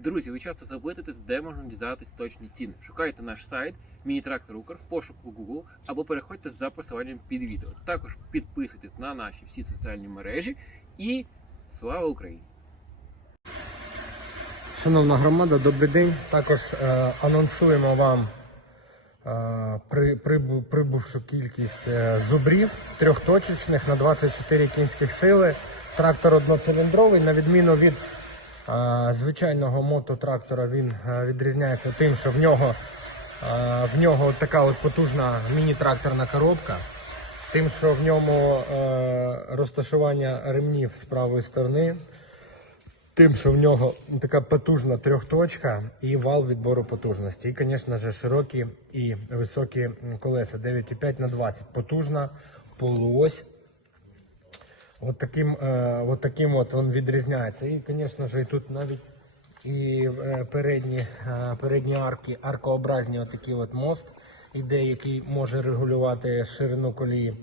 Друзі, ви часто запитуєтесь, де можна дізнатись точні ціни. Шукайте наш сайт Міні-трактор Укр в пошуку Google або переходьте за посиланням під відео. Також підписуйтесь на наші всі соціальні мережі і слава Україні! Шановна громада, добрий день. Також е, анонсуємо вам е, при, прибу, прибувшу кількість е, зубрів трьохточечних на 24 кінських сили. Трактор одноциліндровий, на відміну від звичайного мототрактора, він е, відрізняється тим, що в нього, е, в нього така от потужна міні-тракторна коробка. Тим, що в ньому е, розташування ремнів з правої сторони, Тим, що в нього така потужна трьохточка і вал відбору потужності. І, звісно ж, широкі і високі колеса 9,5 на 20. Потужна полуось. От таким, е, от таким от він відрізняється. І, звісно ж, і тут навіть і е, передні, е, передні арки, аркообразні, отакий от мост іде, який може регулювати ширину колії.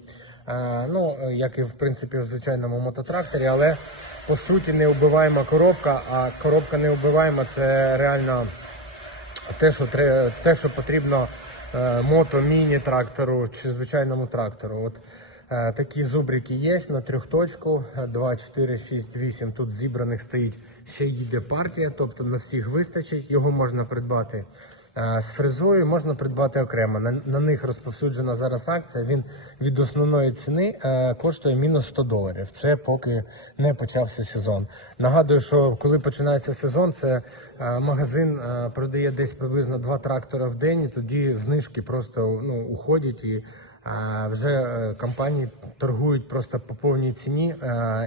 Ну, як і в принципі в звичайному мототракторі, але по суті не вбиваєма коробка, а коробка не вбиваєма це реально те, що те, що потрібно мото, міні-трактору чи звичайному трактору. От такі зубрики є на трьохточку. точку 2, 4, 6, 8. Тут зібраних стоїть ще йде партія, тобто на всіх вистачить. Його можна придбати. Е, З фрезою можна придбати окремо. На, на них розповсюджена зараз акція. Він від основної ціни е, коштує мінус 100 доларів. Це поки не почався сезон. Нагадую, що коли починається сезон, це е, магазин продає десь приблизно два трактора в день. І тоді знижки просто ну, уходять і. е, Вже компанії торгують просто по повній ціні,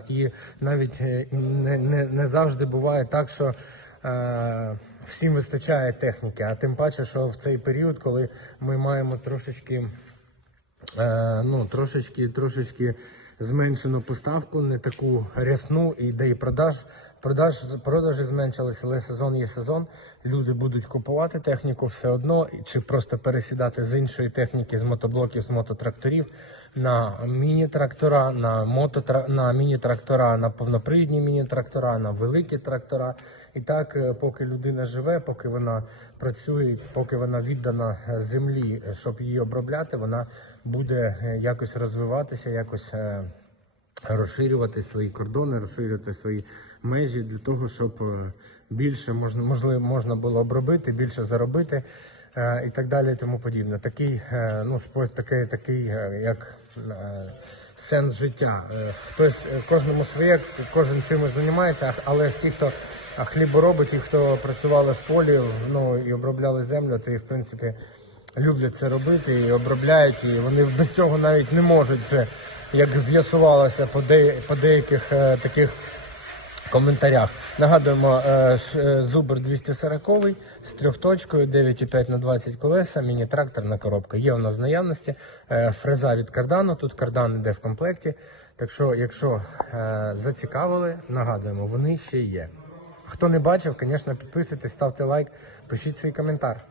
і навіть не, не, не завжди буває так, що всім вистачає техніки. А тим паче, що в цей період, коли ми маємо трошечки е, ну, трошечки, трошечки зменшену поставку, не таку рясну, і де і продаж. Продаж, продажі зменшилися, але сезон є сезон. Люди будуть купувати техніку все одно, чи просто пересідати з іншої техніки, з мотоблоків, з мототракторів на міні-трактора, на мототра... на міні-трактора, на повнопривідні міні-трактора, на великі трактора. І так, е, поки людина живе, поки вона працює, поки вона віддана е, землі, щоб її обробляти, вона буде е, якось розвиватися, якось е, розширювати свої кордони, розширювати свої межі для того, щоб е, більше можна, можливо, можна було обробити, більше заробити і так далі, і тому подібне. Такий, ну, такий, такий, як сенс життя. Хтось кожному своє, кожен чимось займається, але ті, хто а хлібороби, ті, хто працювали в полі, ну і обробляли землю, то і в принципі люблять це робити і обробляють, і вони без цього навіть не можуть вже, як з'ясувалося по, де, по деяких е, таких коментарях. Нагадуємо, е, е, Зубр 240 з трьохточкою, 9,5 на 20 колеса, міні-тракторна коробка. Є у нас наявності. Е, Фреза від кардану, тут кардан йде в комплекті. Так що, якщо е, зацікавили, нагадуємо, вони ще є. Хто не бачив, звісно, підписуйтесь, ставте лайк, пишіть свій коментар.